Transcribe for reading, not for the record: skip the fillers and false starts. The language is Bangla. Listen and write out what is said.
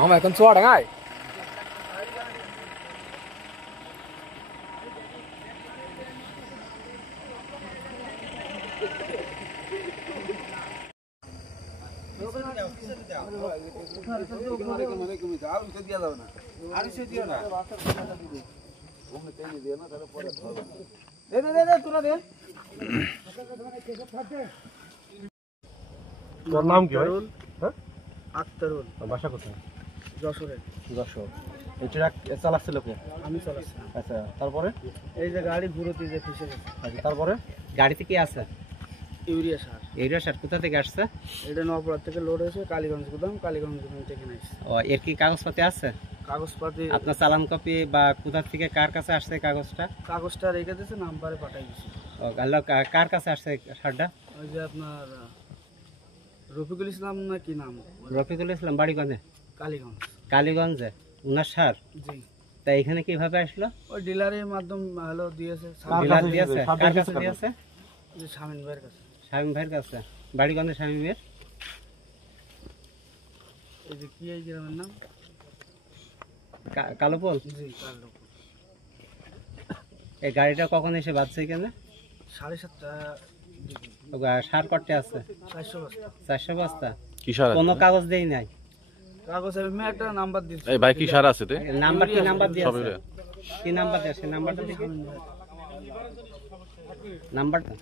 মামা এখন চুয়াডাঙ্গায় তোর নাম কি? আক্তারুল। বাসা কোথায়? যশোরে। যশোর। এই ট্রাক চালাচ্ছিল কে? আমি চালাচ্ছি। আচ্ছা, তারপরে এই যে গাড়ি ঘুরোতে যে ফেসে গেছে। আচ্ছা, তারপরে গাড়িতে কি আছে? ইউরিয়া সার। ইউরিয়া সার কোথা থেকে আসছে? এটা নবপাড়া থেকে লোড হয়েছে কালীগঞ্জ গুদাম, কালীগঞ্জ গুদাম থেকে নিয়েছে। ও, এর কি কাগজপাতি আছে? কাগজপাতি আপনার চালান কপি বা কোথা থেকে কার কাছে আসছে কাগজটা? কাগজটা রেখে দিয়েছে, নাম্বারে পাঠাই দিয়েছে। ও, গেল কার কাছে আসছে সারটা? ওই যে আপনার রফিকুল ইসলাম না কি নাম? রফিকুল ইসলাম, বাড়িগঞ্জে? কালীগঞ্জ। কালীগঞ্জে উনার সার? জি। তা এখানে কিভাবে আসলো? ওই ডিলারের মাধ্যম হলো দিয়েছে। ডিলার দিয়েছে? কার কাছে দিয়েছে? যে শামিন ভাইয়ের কাছে। শামীম ভাইয়ের কাছে। বাড়িগঞ্জে শামীমের? এই যে কি এই গ্রামের নাম? কালোপোল? জি, কালো। এই গাড়িটা কখন এসে বাজছে এখানে? 7:30 সার কটে আছে? 400 বস্তা। 400 বস্তা? কি সার কোনো কাগজ দেই নাই? কাগজ আমি একটা নাম্বার দিয়েছি। এই ভাই কি সার আছে তে নাম্বার কি নাম্বার সব দিয়েছে? ইউরিয়া। কি নাম্বার দিয়েছে? নাম্বারটা দেখি। নাম্বারটা